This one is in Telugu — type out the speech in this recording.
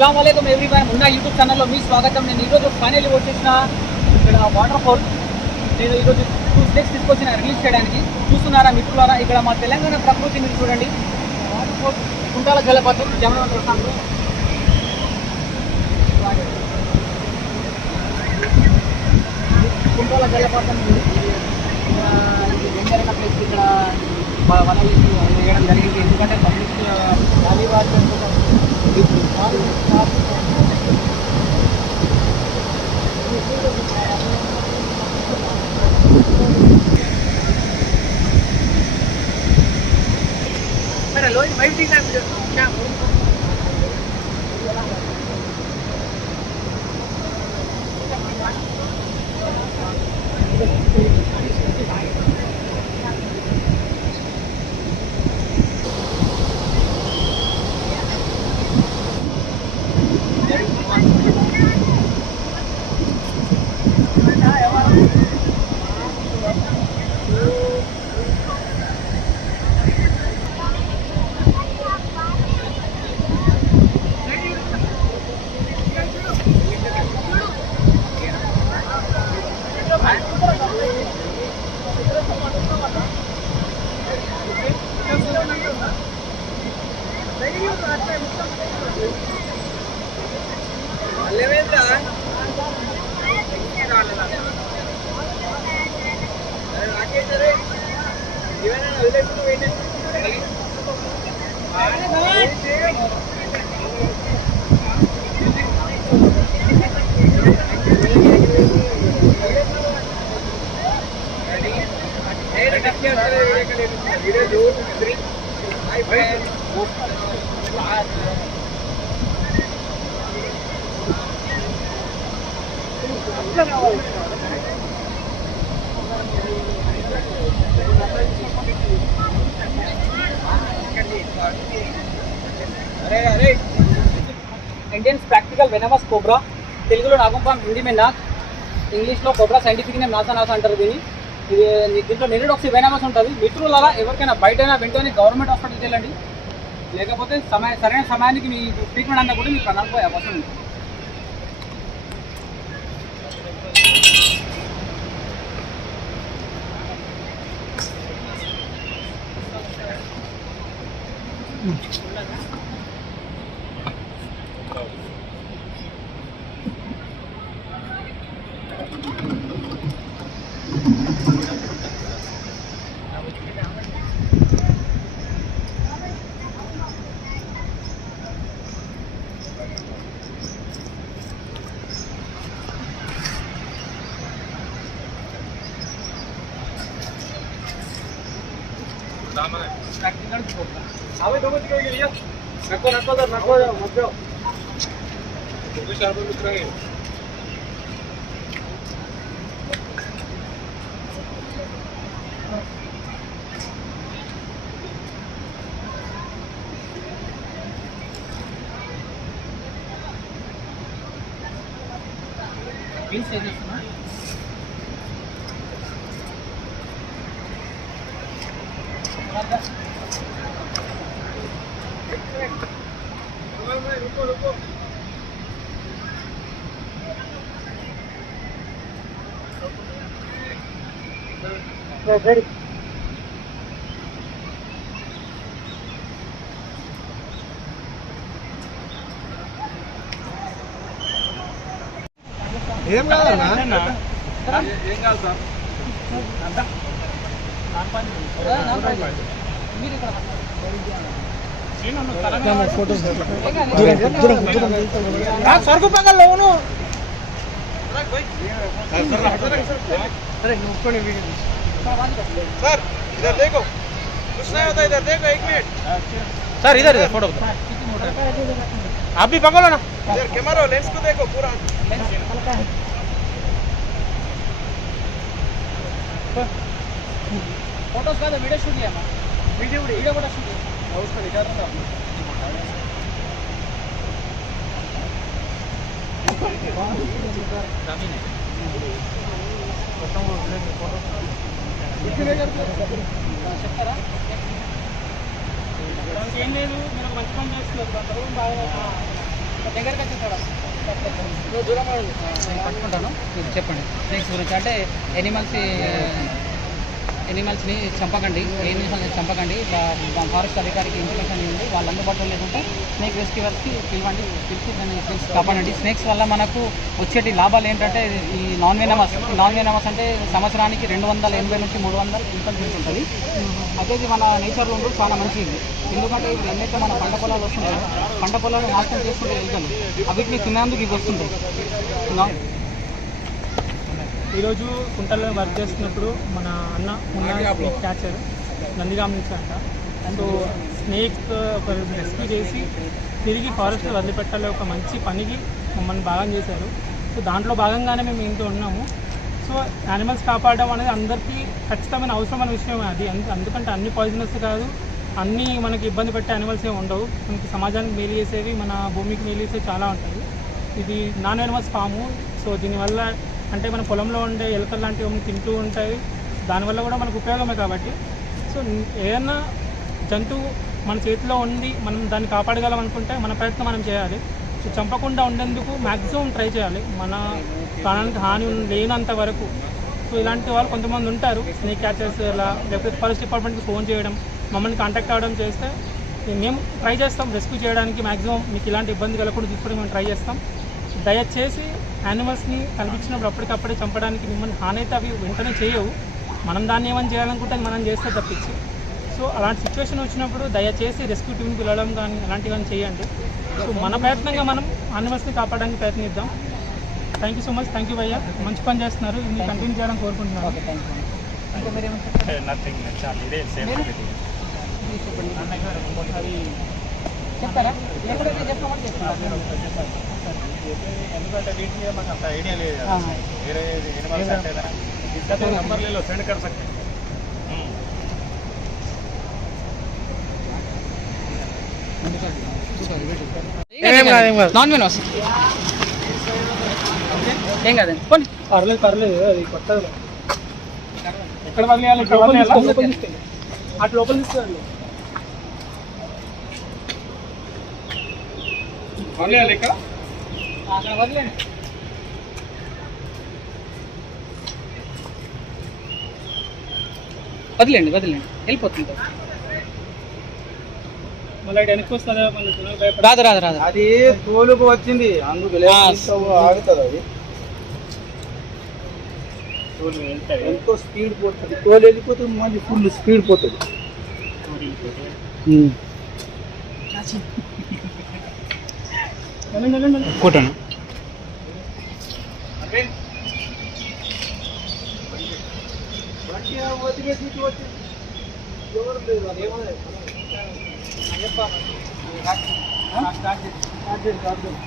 अस्सलाम वालेकुम एवरीवन मुन्ना यूट्यूब ఛానల్లో మీ స్వాగతం। నేను ఈరోజు ఫైనల్లీ వచ్చేసిన ఇక్కడ వాటర్ ఫాల్ నేను ఈరోజు 2 స్టెక్స్ తీసుకొచ్చిన రిలీజ్ చేయడానికి। చూస్తున్నారా మిత్రులారా, ఇక్కడ మా తెలంగాణ ప్రకృతి మీరు చూడండి। వాటర్ ఫాల్ కుంటాల జలపాతం జమవరం ప్రసాంలో కుంటాల జలపాతం ఎంజరైన ప్లేస్ ఇక్కడ వనలు వేయడం జరిగింది। ఎందుకంటే పబ్లిక్ గాలి water Hello, my thing I'm Indian practical venomous cobra తెలుగులో నాగంపాం, హిందీ में नाग, ఇంగ్లీష్లో కోబ్రా, సైంటిఫిక్ నేమ్ నాసా అంటారు దీన్ని। ఇది దీంట్లో నెరిడాక్సి వెనమస్ ఉంటుంది। మిత్రులారా, ఎవరికైనా బయటైనా వెంటనే గవర్నమెంట్ హాస్పిటల్కి వెళ్ళండి, లేకపోతే సరైన సమయానికి మీ ట్రీట్మెంట్ అంతా కూడా మీకు కనకపోయే అవసరం ఉంది। Ready. ఏం కాదన్నా ఏం కాదు సార్ సరుకు పగలను सर इधर देखो कुछ नहीं होता, इधर देखो 1 मिनट सर, इधर फोटो आप भी पकड़ो ना, इधर कैमरा लेंस को देखो पूरा फोटोस का वीडियो शूट किया वीडियो फोटो शूट किया उसका विचार था చెప్తారా ఏం లేదు, మీరు మంచి పని చేస్తున్నారు, బాగా దగ్గరికి వచ్చేసాడు దూరంగా నేను పట్టుకుంటాను. మీరు చెప్పండి స్నేక్స్ గురించి. అంటే ఎనిమల్స్ని చంపకండి, చంపకండి. ఫారెస్ట్ అధికారికి ఇన్ఫర్మేషన్ ఇవ్వండి. వాళ్ళు అందుబాటులో లేకుంటే స్నేక్ రెస్క్యూవర్స్కి పిలిచి దాన్ని కాపాడండి. స్నేక్స్ వల్ల మనకు వచ్చేటి లాభాలు ఏంటంటే ఈ నాన్ వెనమస్ అంటే సంవత్సరానికి 280 నుంచి 300 ఇన్కమ్ ఉంటుంది. అదే ఇది మన నేచర్లో ఉంటూ చాలా మంచిది. ఎందుకంటే ఇది ఎన్నైతే మన పంట పొలాలు వస్తుంటాయో పంట పొలాలు నాశనం చేసుకుంటే వెళ్తాను, అవిటిని తినేందుకు ఇవి వస్తుంటాయి. ఈరోజు కుంటల్లో వర్క్ చేస్తున్నప్పుడు మన అన్న స్నేక్ క్యాచర్ నందిగాం నుంచి అంట. సో స్నేక్ ఒక రెస్క్యూ చేసి తిరిగి ఫారెస్ట్లో వదిలిపెట్టాలి ఒక మంచి పనికి మమ్మల్ని భాగం చేశారు. సో దాంట్లో భాగంగానే మేము ఇంట్లో ఉన్నాము. సో యానిమల్స్ కాపాడడం అనేది అందరికీ ఖచ్చితమైన అవసరమైన విషయం అది. ఎందుకంటే అన్ని పాయిజనస్ కాదు, అన్నీ మనకి ఇబ్బంది పెట్టే యానిమల్స్ ఏమి ఉండవు. మనకి సమాజానికి మేలు చేసేవి, మన భూమికి మేలు చేసేవి చాలా ఉంటాయి. ఇది నాన్ వెనమస్ పాము. సో దీనివల్ల అంటే మన పొలంలో ఉండే ఎలుకలు లాంటివి తింటూ ఉంటాయి, దానివల్ల కూడా మనకు ఉపయోగమే. కాబట్టి సో ఏదైనా జంతువు మన చేతిలో ఉండి మనం దాన్ని కాపాడగలం అనుకుంటే మన ప్రయత్నం మనం చేయాలి. సో చంపకుండా ఉండేందుకు మ్యాక్సిమం ట్రై చేయాలి, మన ప్రాణానికి హాని లేనంత వరకు. సో ఇలాంటి వాళ్ళు కొంతమంది ఉంటారు, స్నేక్ క్యాచర్స్ ఇలా, లేకపోతే ఫారెస్ట్ డిపార్ట్మెంట్కి ఫోన్ చేయడం, మమ్మల్ని కాంటాక్ట్ అవ్వడం చేస్తే మేము ట్రై చేస్తాం రెస్క్యూ చేయడానికి. మ్యాక్సిమం మీకు ఇలాంటి ఇబ్బంది కలగకుండా చూసుకోవడానికి మేము ట్రై చేస్తాం. దయచేసి యానిమల్స్ని కనిపించినప్పుడు అప్పటికప్పుడే చంపడానికి మిమ్మల్ని హాని అయితే అవి వెంటనే చేయవు. మనం దాన్ని ఏమైనా చేయాలనుకుంటే మనం చేస్తే తప్పించి. సో అలాంటి సిచ్యువేషన్ వచ్చినప్పుడు దయచేసి రెస్క్యూ టీమ్కి పిలవడం కానీ అలాంటివి కానీ చేయండి. సో మన ప్రయత్నంగా మనం యానిమల్స్ని కాపాడడానికి ప్రయత్నిద్దాం. Thank you so much. Thank you భయ్య, మంచి పని చేస్తున్నారు. ఇది కంటిన్యూ చేయాలని కోరుకుంటున్నాను. చెప్తారా? ఎక్కడైతే చెప్పమని ఎందుకంటే వీటి మీద మాకు అంత ఐడియా లేదు. వేరే ఎనిమల్స్ అంటే नंबर ले लो, सेंड कर सकते हैं. నాన్ వెనమస్ ఏం కాదండి, పోనీ పర్లేదు అది కొత్తది. ఎక్కడ వదిలేయాలి? ఇక్కడ వదిలేయాలి, అటు లోపల తీసుకోండి. వదిలేయాలి ఇక్కడ, అక్కడ వదిలేండి. వదిలేండి వెళ్ళిపోతుంది. మళ్ళీ వెనక్కి వస్తుందా? రాదు అది తోలుకు వచ్చింది, అందుకు ఆగుతుంది. అది ఎంతో స్పీడ్ పోతుంది, తోలు వెళ్ళిపోతే మళ్ళీ ఫుల్ స్పీడ్ పోతుంది. కొట్టను ఎవరు లేదు, అదేమో